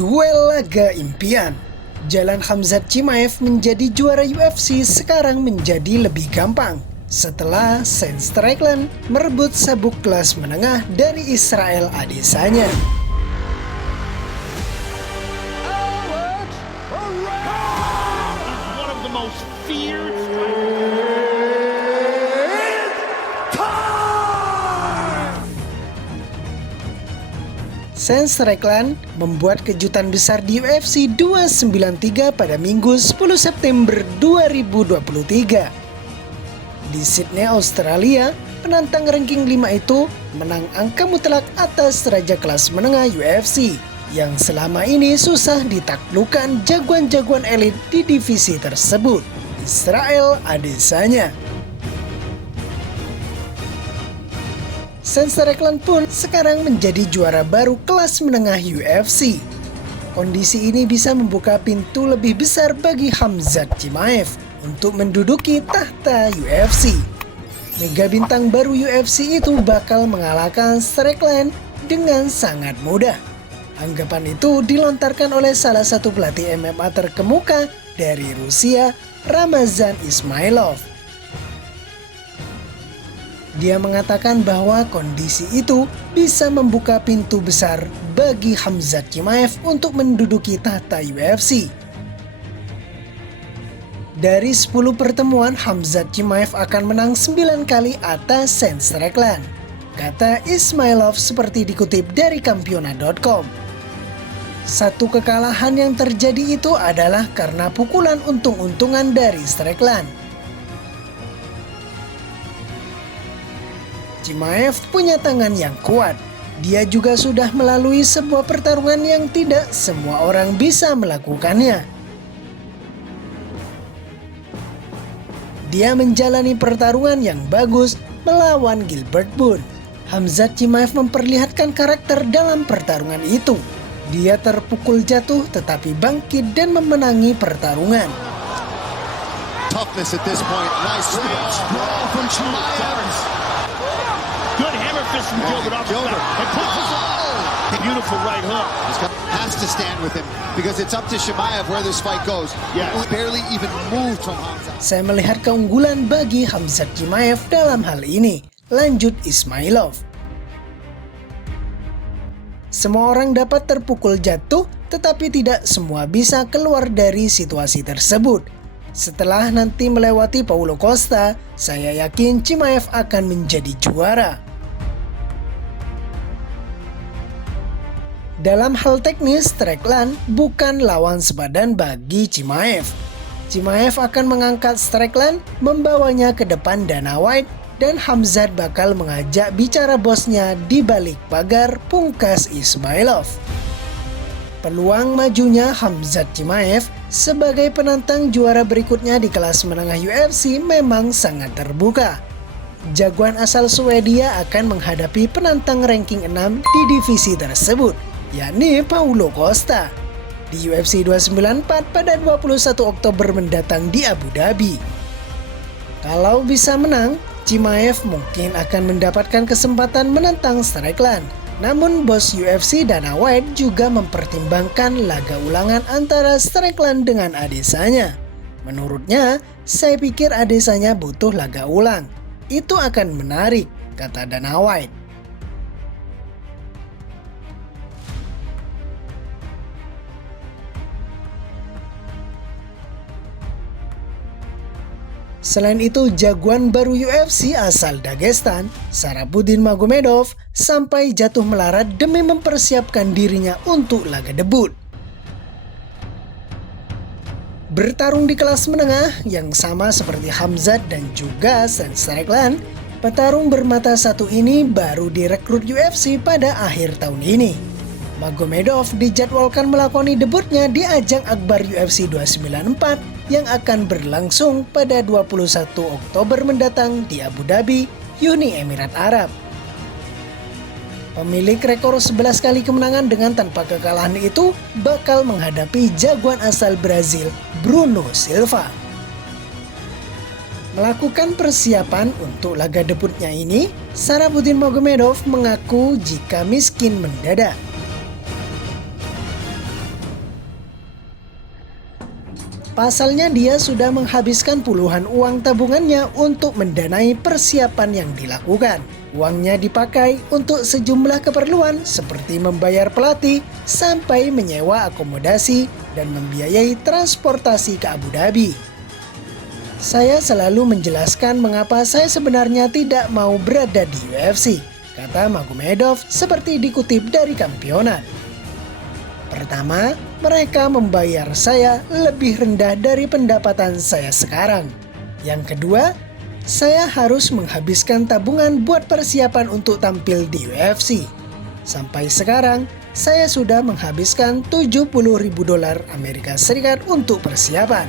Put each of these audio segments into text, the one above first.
Duel laga impian. Jalan Khamzat Chimaev menjadi juara UFC sekarang menjadi lebih gampang setelah Sean Strickland merebut sabuk kelas menengah dari Israel Adesanya. Sean Strickland membuat kejutan besar di UFC 293 pada Minggu 10 September 2023. Di Sydney, Australia, penantang ranking 5 itu menang angka mutlak atas raja kelas menengah UFC yang selama ini susah ditaklukkan jagoan-jagoan elit di divisi tersebut, Israel Adesanya. Sean Strickland pun sekarang menjadi juara baru kelas menengah UFC. Kondisi ini bisa membuka pintu lebih besar bagi Khamzat Chimaev untuk menduduki tahta UFC. Mega bintang baru UFC itu bakal mengalahkan Strickland dengan sangat mudah. Anggapan itu dilontarkan oleh salah satu pelatih MMA terkemuka dari Rusia, Ramazan Ismailov. Dia mengatakan bahwa kondisi itu bisa membuka pintu besar bagi Khamzat Chimaev untuk menduduki tahta UFC. Dari 10 pertemuan, Khamzat Chimaev akan menang 9 kali atas Sean Strickland, kata Ismailov seperti dikutip dari Kampiona.com. Satu kekalahan yang terjadi itu adalah karena pukulan untung-untungan dari Strickland. Chimaev punya tangan yang kuat. Dia juga sudah melalui sebuah pertarungan yang tidak semua orang bisa melakukannya. Dia menjalani pertarungan yang bagus melawan Gilbert Burns. Khamzat Chimaev memperlihatkan karakter dalam pertarungan itu. Dia terpukul jatuh tetapi bangkit dan memenangi pertarungan. Toughness at this point. Nice sprawl from Chimaev. Good hammer fist from Gilbert off the back. And pushes it. Beautiful right hook. Has to stand with him because it's up to Chimaev where this fight goes. Yes. Barely even moved from Khamzat. Saya melihat keunggulan bagi Khamzat Chimaev dalam hal ini, lanjut Ismailov. Semua orang dapat terpukul jatuh, tetapi tidak semua bisa keluar dari situasi tersebut. Setelah nanti melewati Paulo Costa, saya yakin Chimaev akan menjadi juara. Dalam hal teknis, Strickland bukan lawan sepadan bagi Chimaev. Chimaev akan mengangkat Strickland, membawanya ke depan Dana White, dan Khamzat bakal mengajak bicara bosnya di balik pagar, pungkas Ismailov. Peluang majunya Khamzat Chimaev sebagai penantang juara berikutnya di kelas menengah UFC memang sangat terbuka. Jagoan asal Swedia akan menghadapi penantang ranking 6 di divisi tersebut, yakni Paulo Costa, di UFC 294 pada 21 Oktober mendatang di Abu Dhabi. Kalau bisa menang, Chimaev mungkin akan mendapatkan kesempatan menantang Strickland. Namun bos UFC Dana White juga mempertimbangkan laga ulangan antara Strickland dengan Adesanya. Menurutnya, saya pikir Adesanya butuh laga ulang. Itu akan menarik, kata Dana White. Selain itu, jagoan baru UFC asal Dagestan, Sharapudin Magomedov, sampai jatuh melarat demi mempersiapkan dirinya untuk laga debut. Bertarung di kelas menengah yang sama seperti Khamzat dan juga Sean Strickland, petarung bermata satu ini baru direkrut UFC pada akhir tahun ini. Magomedov dijadwalkan melakoni debutnya di ajang akbar UFC 294 yang akan berlangsung pada 21 Oktober mendatang di Abu Dhabi, Uni Emirat Arab. Pemilik rekor 11 kali kemenangan dengan tanpa kekalahan itu bakal menghadapi jagoan asal Brazil, Bruno Silva. Melakukan persiapan untuk laga debutnya ini, Sharapudin Magomedov mengaku jika miskin mendadak. Pasalnya dia sudah menghabiskan puluhan uang tabungannya untuk mendanai persiapan yang dilakukan. Uangnya dipakai untuk sejumlah keperluan seperti membayar pelatih sampai menyewa akomodasi dan membiayai transportasi ke Abu Dhabi. Saya selalu menjelaskan mengapa saya sebenarnya tidak mau berada di UFC, kata Magomedov seperti dikutip dari Kampionat. Pertama, mereka membayar saya lebih rendah dari pendapatan saya sekarang. Yang kedua, saya harus menghabiskan tabungan buat persiapan untuk tampil di UFC. Sampai sekarang, saya sudah menghabiskan $70.000 Amerika Serikat untuk persiapan.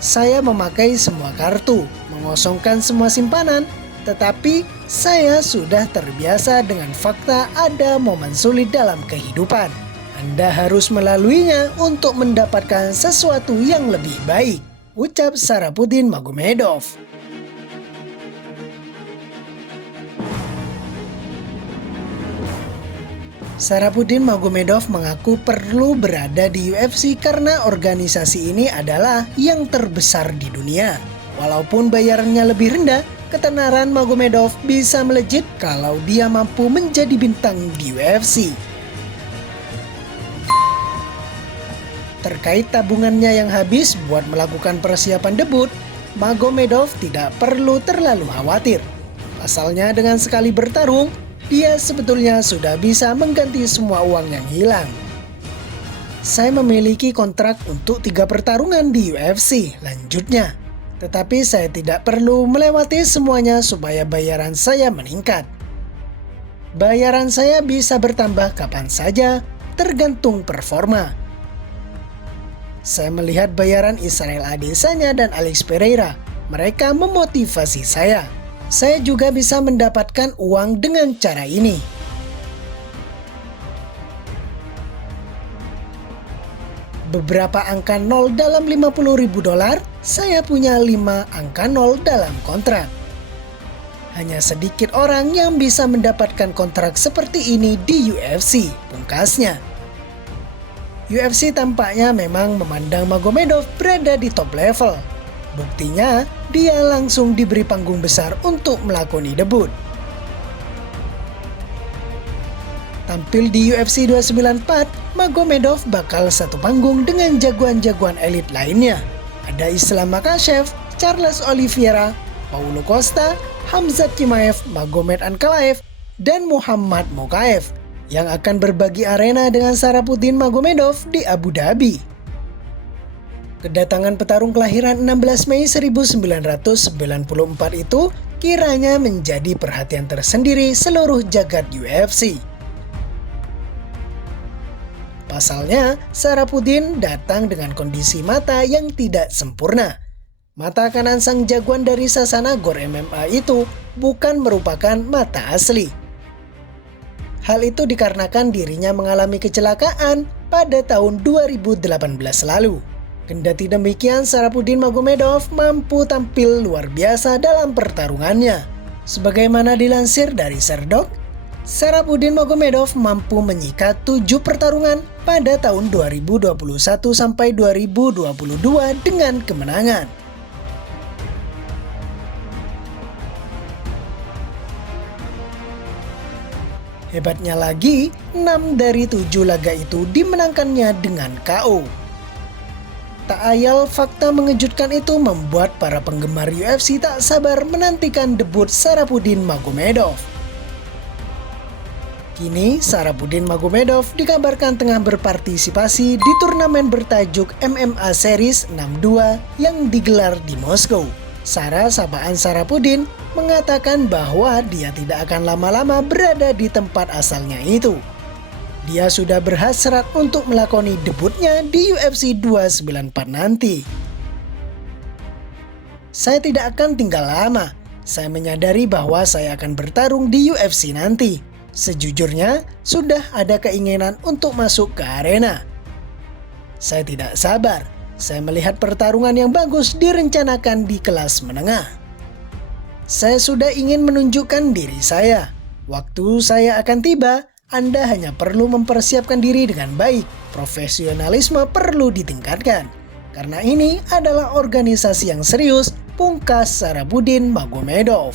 Saya memakai semua kartu, mengosongkan semua simpanan, tetapi saya sudah terbiasa dengan fakta ada momen sulit dalam kehidupan. Anda harus melaluinya untuk mendapatkan sesuatu yang lebih baik, ucap Sharapudin Magomedov. Sharapudin Magomedov mengaku perlu berada di UFC karena organisasi ini adalah yang terbesar di dunia. Walaupun bayarannya lebih rendah, ketenaran Magomedov bisa melejit kalau dia mampu menjadi bintang di UFC. Terkait tabungannya yang habis buat melakukan persiapan debut, Magomedov tidak perlu terlalu khawatir. Pasalnya dengan sekali bertarung, dia sebetulnya sudah bisa mengganti semua uang yang hilang. Saya memiliki kontrak untuk 3 pertarungan di UFC, lanjutnya. Tetapi saya tidak perlu melewati semuanya supaya bayaran saya meningkat. Bayaran saya bisa bertambah kapan saja, tergantung performa. Saya melihat bayaran Israel Adesanya dan Alex Pereira. Mereka memotivasi saya. Saya juga bisa mendapatkan uang dengan cara ini. Beberapa angka 0 dalam $50.000, saya punya 5 angka 0 dalam kontrak. Hanya sedikit orang yang bisa mendapatkan kontrak seperti ini di UFC, pungkasnya. UFC tampaknya memang memandang Magomedov berada di top level. Buktinya, dia langsung diberi panggung besar untuk melakoni debut. Tampil di UFC 294, Magomedov bakal satu panggung dengan jagoan-jagoan elit lainnya. Ada Islam Makhachev, Charles Oliveira, Paulo Costa, Khamzat Chimaev, Magomed Ankalaev, dan Muhammad Mokaev yang akan berbagi arena dengan Sharapudin Magomedov di Abu Dhabi. Kedatangan petarung kelahiran 16 Mei 1994 itu kiranya menjadi perhatian tersendiri seluruh jagat UFC. Pasalnya, Sharapudin datang dengan kondisi mata yang tidak sempurna. Mata kanan sang jagoan dari Sasana Gor MMA itu bukan merupakan mata asli. Hal itu dikarenakan dirinya mengalami kecelakaan pada tahun 2018 lalu. Kendati demikian, Sharapudin Magomedov mampu tampil luar biasa dalam pertarungannya. Sebagaimana dilansir dari Sherdog, Sharapudin Magomedov mampu menyikat 7 pertarungan pada tahun 2021 sampai 2022 dengan kemenangan. Hebatnya lagi, 6 dari 7 laga itu dimenangkannya dengan KO. Tak ayal, fakta mengejutkan itu membuat para penggemar UFC tak sabar menantikan debut Sharapudin Magomedov. Kini, Sharapudin Magomedov dikabarkan tengah berpartisipasi di turnamen bertajuk MMA Series 62 yang digelar di Moskow. Sarah sapaan Sharapudin mengatakan bahwa dia tidak akan lama-lama berada di tempat asalnya itu. Dia sudah berhasrat untuk melakoni debutnya di UFC 294 nanti. Saya tidak akan tinggal lama. Saya menyadari bahwa saya akan bertarung di UFC nanti. Sejujurnya, sudah ada keinginan untuk masuk ke arena. Saya tidak sabar. Saya melihat pertarungan yang bagus direncanakan di kelas menengah. Saya sudah ingin menunjukkan diri saya. Waktu saya akan tiba, Anda hanya perlu mempersiapkan diri dengan baik, Profesionalisme perlu ditingkatkan, karena ini adalah organisasi yang serius, pungkas Sarabudin Magomedov.